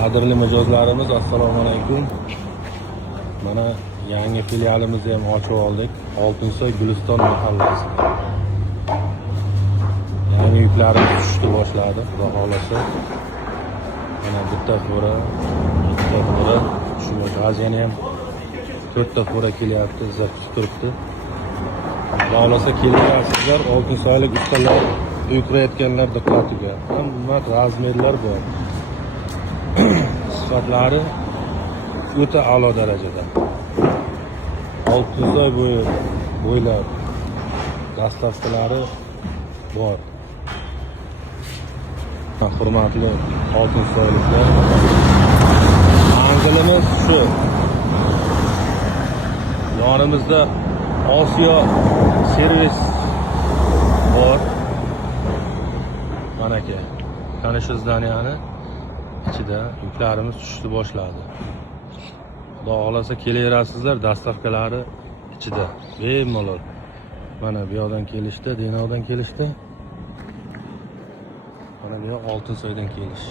Qadrli mijozlarimiz, assalomu alaykum. Mana yangi filialimizni ham ochib oldik. Oltinsoy Guliston mahallasida. Yangi yuklarimiz tushishni boshladi, xudo xolasa. Mana bitta fora shu g'azini ham 4 ta fora kelyapti, izzat turibdi. Xudo xolasa kelaverasizlar, oltinsoylik ustalar uyqirayotganlar diqqatiga. Qimmat razmerlar bor. Sifatlari o'ta a'lo darajada. Oltinsoy bo'ylab dastavkalari bor. Hurmatli oltinsoyliklar, manzilimiz shu. Yonimizda Osiyo servis bor. Mana aka, mana shu zdaniyani ichida yuklarimiz tushishni boshladi. Xudo xolasa kelaverasizlar, dastavkalari ichida bemalol. Mana bu yoqdan kelishdi, Denovdan kelishdi. Mana bu yoq Oltinsoydan kelish.